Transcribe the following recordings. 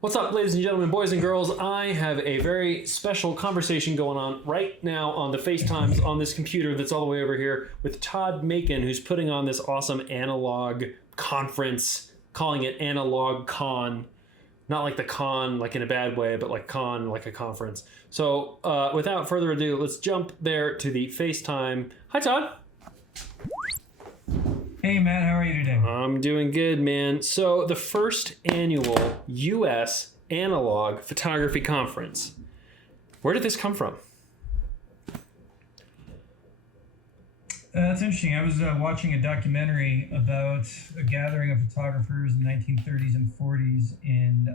What's up, ladies and gentlemen, boys and girls? I have a very special conversation going on right now on the FaceTimes on this computer that's all the way over here with Todd Macon, who's putting on this awesome analog conference, calling it Analog Con. Not like the con, like in a bad way, but like con, like a conference. So without further ado, let's jump there to the FaceTime. Hi, Todd. Hey, Matt, how are you today? I'm doing good, man. So the first annual U.S. Analog Photography Conference. Where did this come from? That's interesting. I was watching a documentary about a gathering of photographers in the 1930s and 40s in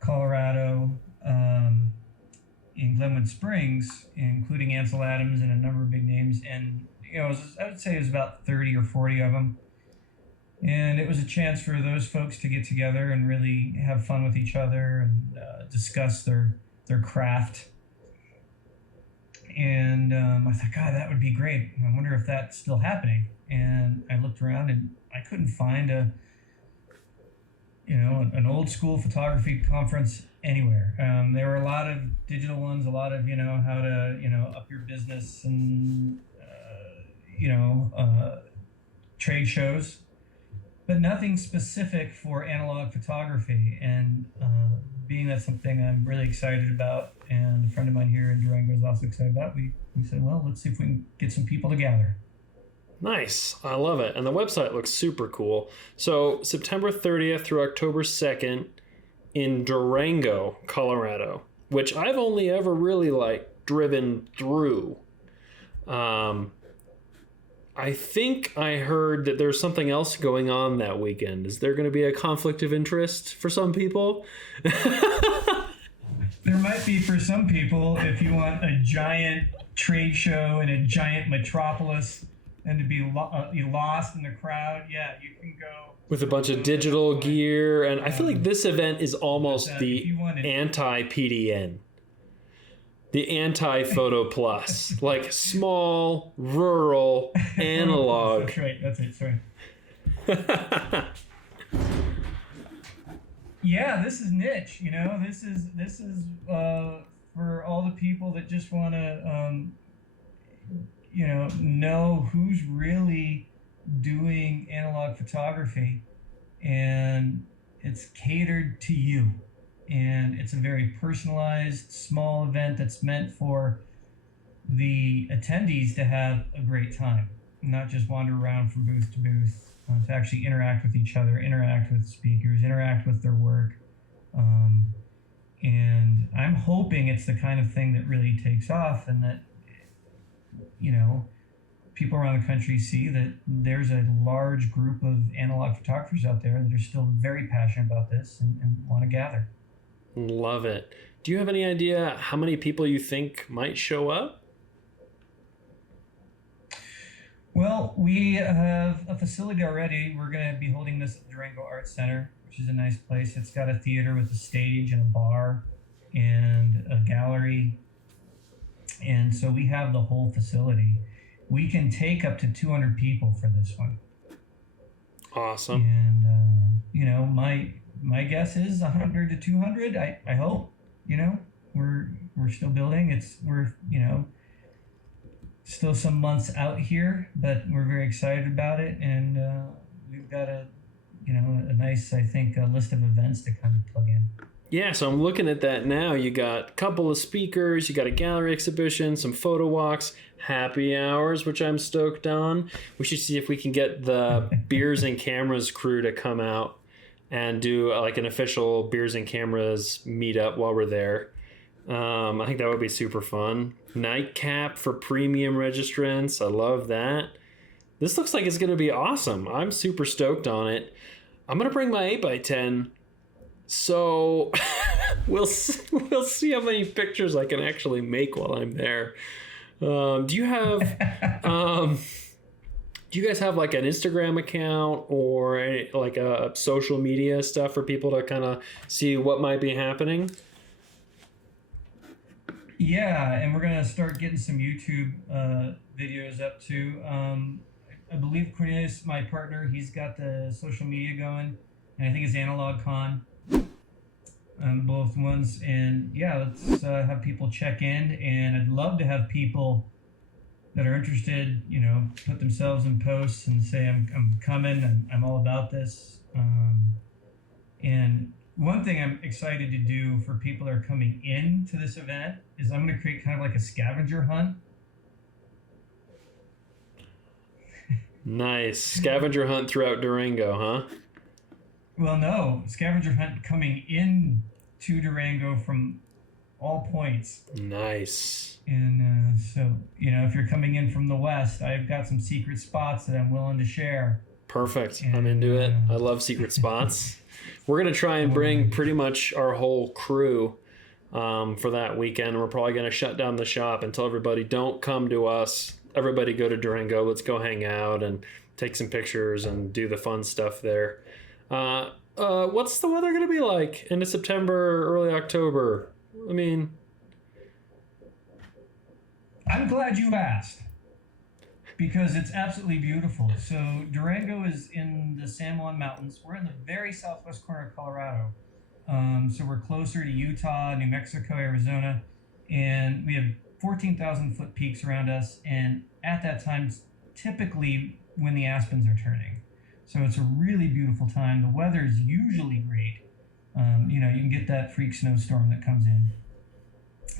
Colorado, in Glenwood Springs, including Ansel Adams and a number of big names. And I would say it was about 30 or 40 of them. And it was a chance for those folks to get together and really have fun with each other and discuss their craft. And I thought, God, that would be great. I wonder if that's still happening. And I looked around and I couldn't find an old school photography conference anywhere. There were a lot of digital ones, a lot of, how to, up your business and, trade shows, but nothing specific for analog photography. And being that's something I'm really excited about, and a friend of mine here in Durango is also excited about, we said, well, let's see if we can get some people together. Nice. I love it. And the website looks super cool. So September 30th through October 2nd in Durango, Colorado, which I've only ever really driven through. I think I heard that there's something else going on that weekend. Is there going to be a conflict of interest for some people? There might be for some people if you want a giant trade show in a giant metropolis and to be lost in the crowd. Yeah, you can go. With a bunch of digital gear. And I feel like this event is almost the anti-PDN. The anti-Photo Plus, like small, rural, analog. That's right. That's it. Sorry. Yeah, this is niche. This is for all the people that just want to, know who's really doing analog photography, and it's catered to you. And it's a very personalized, small event that's meant for the attendees to have a great time, not just wander around from booth to booth, to actually interact with each other, interact with speakers, interact with their work. And I'm hoping it's the kind of thing that really takes off, and that, people around the country see that there's a large group of analog photographers out there that are still very passionate about this and want to gather. Love it. Do you have any idea how many people you think might show up? Well, we have a facility already. We're going to be holding this at the Durango Arts Center, which is a nice place. It's got a theater with a stage and a bar and a gallery. And so we have the whole facility. We can take up to 200 people for this one. Awesome. And, my guess is 100 to 200. I hope. We're still building. We're still some months out here, but we're very excited about it, and we've got a nice, I think, list of events to kind of plug in. Yeah, so I'm looking at that now. You got a couple of speakers, you got a gallery exhibition, some photo walks, happy hours, which I'm stoked on. We should see if we can get the Beers and Cameras crew to come out and do an official Beers and Cameras meetup while we're there. I think that would be super fun. Nightcap for premium registrants. I love that. This looks like it's going to be awesome. I'm super stoked on it. I'm going to bring my 8x10. So we'll see how many pictures I can actually make while I'm there. Do you guys have an Instagram account or a social media stuff for people to kind of see what might be happening? Yeah, and we're going to start getting some YouTube videos up too. I believe Cornelius, my partner, he's got the social media going, and I think it's Analog Con. on both ones. And yeah, let's have people check in. And I'd love to have people that are interested, put themselves in posts and say, I'm coming, I'm all about this. And one thing I'm excited to do for people that are coming into this event is I'm going to create kind of like a scavenger hunt. Nice. Scavenger hunt throughout Durango, huh? Well, no, scavenger hunt coming in to Durango from all points. Nice. And so, if you're coming in from the west, I've got some secret spots that I'm willing to share. Perfect. I'm into it. I love secret spots. We're going to try and bring pretty much our whole crew for that weekend. We're probably going to shut down the shop and tell everybody, don't come to us. Everybody go to Durango. Let's go hang out and take some pictures and do the fun stuff there. What's the weather going to be like into September, early October? I mean, I'm glad you asked because it's absolutely beautiful. So Durango is in the San Juan Mountains. We're in the very southwest corner of Colorado. So we're closer to Utah, New Mexico, Arizona, and we have 14,000 foot peaks around us. And at that time, typically when the aspens are turning. So it's a really beautiful time. The weather is usually great. You can get that freak snowstorm that comes in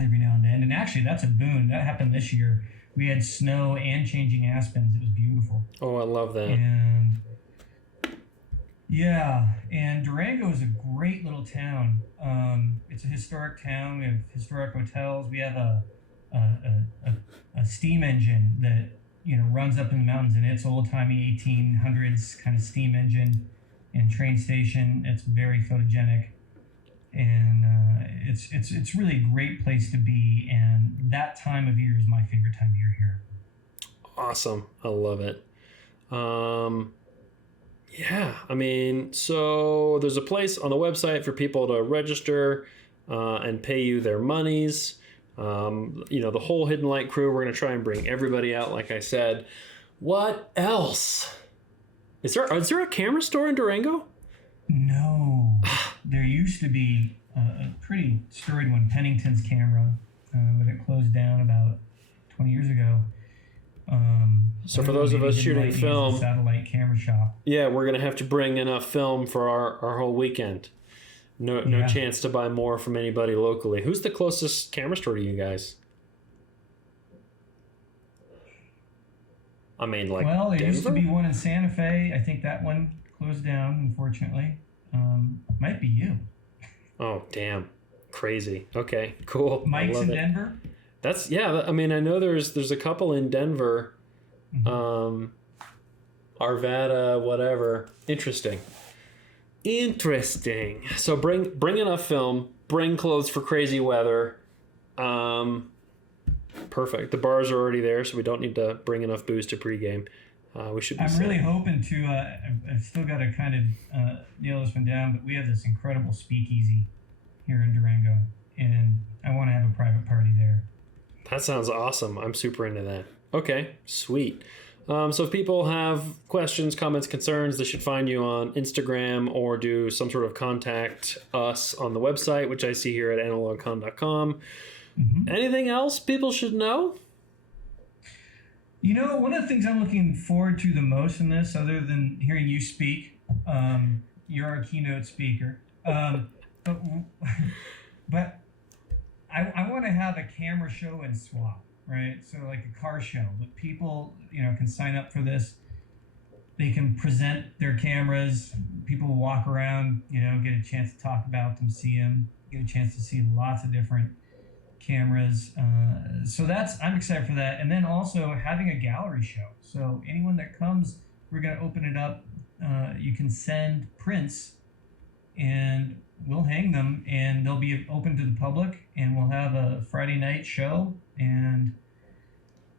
every now and then. And actually, that's a boon. That happened this year. We had snow and changing aspens. It was beautiful. oh, I love that. And yeah, and Durango is a great little town. It's a historic town. We have historic hotels. We have a steam engine that runs up in the mountains, and it's old-timey 1800s kind of steam engine and train station. It's very photogenic, and it's really a great place to be. And that time of year is my favorite time of year here. Awesome. I love it. Yeah, I mean, so there's a place on the website for people to register and pay you their monies. The whole Hidden Light crew, we're going to try and bring everybody out, like I said. What else? Is there a camera store in Durango? No. There used to be a pretty storied one, Pennington's Camera, but it closed down about 20 years ago. So for those of us shooting film, satellite camera shop. Yeah, we're going to have to bring enough film for our whole weekend. No chance to buy more from anybody locally. Who's the closest camera store to you guys? I mean, like, well, there Denver? used to be one in Santa Fe. I think that one closed down, unfortunately. Might be you. Oh, damn. Crazy. Okay, cool. Mike's in Denver? I mean, I know there's a couple in Denver. Mm-hmm. Arvada, whatever. Interesting. So bring enough film, bring clothes for crazy weather. Perfect. The bars are already there, so we don't need to bring enough booze to pregame. We should be I'm really hoping to, I've still got to kind of nail this one down, but we have this incredible speakeasy here in Durango, and I want to have a private party there. That sounds awesome. I'm super into that. Okay, sweet. So if people have questions, comments, concerns, they should find you on Instagram or do some sort of contact us on the website, which I see here at analogcon.com. Mm-hmm. Anything else people should know? One of the things I'm looking forward to the most in this, other than hearing you speak, you're our keynote speaker, but I want to have a camera show and swap. Right, so like a car show, but people, can sign up for this. They can present their cameras. People walk around, get a chance to talk about them, see them, get a chance to see lots of different cameras. So I'm excited for that. And then also having a gallery show. So anyone that comes, we're going to open it up. You can send prints, and we'll hang them, and they'll be open to the public. And we'll have a Friday night show and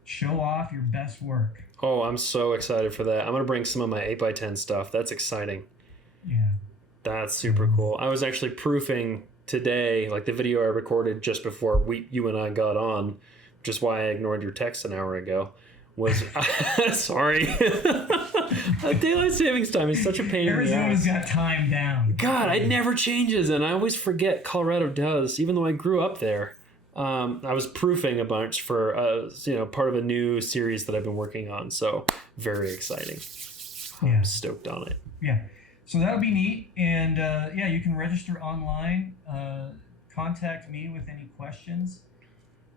show off your best work. Oh, I'm so excited for that. I'm going to bring some of my 8x10 stuff. That's exciting. Yeah. That's super cool. I was actually proofing today, like the video I recorded just before you and I got on, which is why I ignored your text an hour ago, was... Sorry. Daylight savings time is such a pain in the ass. Arizona's got time down. God, it never changes, and I always forget Colorado does, even though I grew up there. I was proofing a bunch for, part of a new series that I've been working on, so very exciting. Yeah. I'm stoked on it. Yeah. So that'll be neat. And you can register online. Contact me with any questions.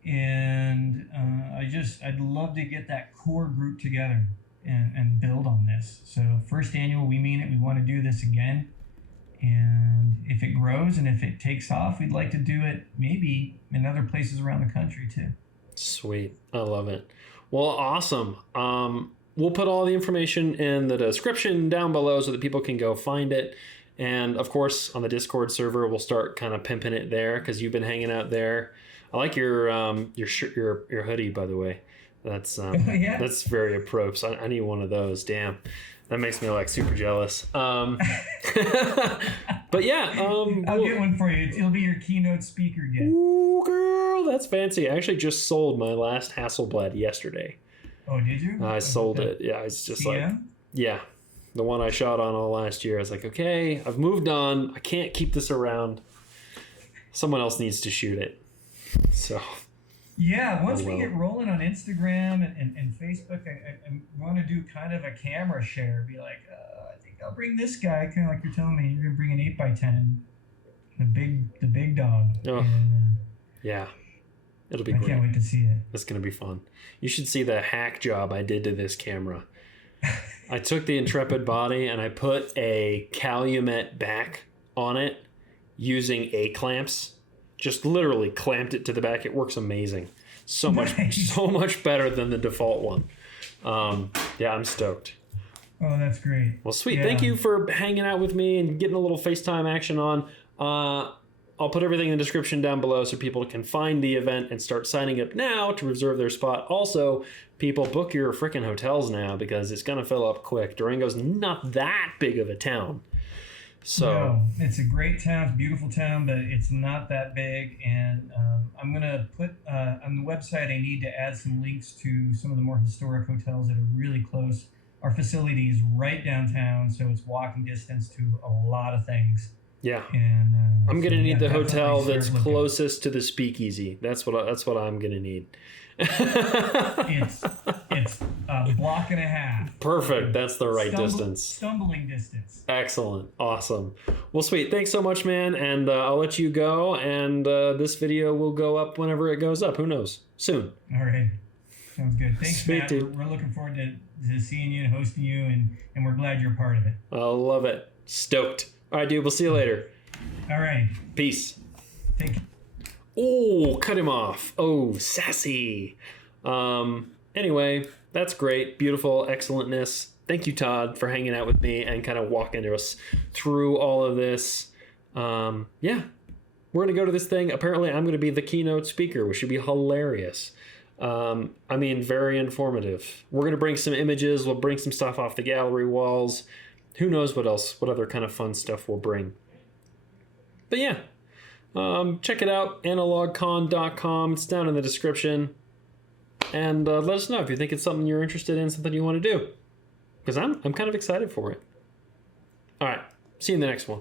And I'd love to get that core group together and build on this. So first annual, we mean it. We want to do this again. And if it grows and if it takes off, we'd like to do it maybe in other places around the country too. Sweet. I love it. Well, awesome. We'll put all the information in the description down below so that people can go find it. And of course, on the Discord server, we'll start kind of pimping it there because you've been hanging out there. I like your shirt, your hoodie, by the way. That's that's very appropriate. I need one of those. Damn, that makes me like super jealous. But yeah, I'll get one for you. It'll be your keynote speaker gift. Ooh, girl, that's fancy. I actually just sold my last Hasselblad yesterday. Oh, did you? I sold it. Yeah, it's just CM? The one I shot on all last year. I was like, okay, I've moved on. I can't keep this around. Someone else needs to shoot it. So. Yeah, once we get rolling on Instagram and Facebook, I want to do kind of a camera share. Be like, I think I'll bring this guy, kind of like you're telling me. You're going to bring an 8x10, the big dog. Oh, yeah. It'll be great. I can't wait to see it. It's going to be fun. You should see the hack job I did to this camera. I took the Intrepid body and I put a Calumet back on it using A-clamps. Just literally clamped it to the back. It works amazing. So much better than the default one. Yeah, I'm stoked. Oh, that's great. Well, sweet. Yeah. Thank you for hanging out with me and getting a little FaceTime action on. I'll put everything in the description down below so people can find the event and start signing up now to reserve their spot. Also, people, book your freaking hotels now because it's going to fill up quick. Durango's not that big of a town. So no, it's a great town. It's a beautiful town, but it's not that big. And I'm going to put on the website, I need to add some links to some of the more historic hotels that are really close. Our facility is right downtown, so it's walking distance to a lot of things. Yeah, and I'm gonna need the hotel that's closest to the speakeasy. That's what I'm gonna need. It's a block and a half. Perfect. That's the right distance. Stumbling distance. Excellent. Awesome. Well, sweet. Thanks so much, man. And I'll let you go. And this video will go up whenever it goes up. Who knows? Soon. All right. Sounds good. Thanks, sweet, Matt. dude. We're looking forward to seeing you and hosting you, and we're glad you're part of it. I love it. Stoked. All right, dude. We'll see you later. All right. Peace. Thank you. Oh, cut him off. Oh, sassy. Anyway, that's great. Beautiful excellentness. Thank you, Todd, for hanging out with me and kind of walking us through all of this. Yeah, we're going to go to this thing. Apparently, I'm going to be the keynote speaker, which should be hilarious. Very informative. We're going to bring some images. We'll bring some stuff off the gallery walls. Who knows what else, what other kind of fun stuff we'll bring. But yeah, check it out, analogcon.com. It's down in the description. And let us know if you think it's something you're interested in, something you want to do. Because I'm kind of excited for it. All right, see you in the next one.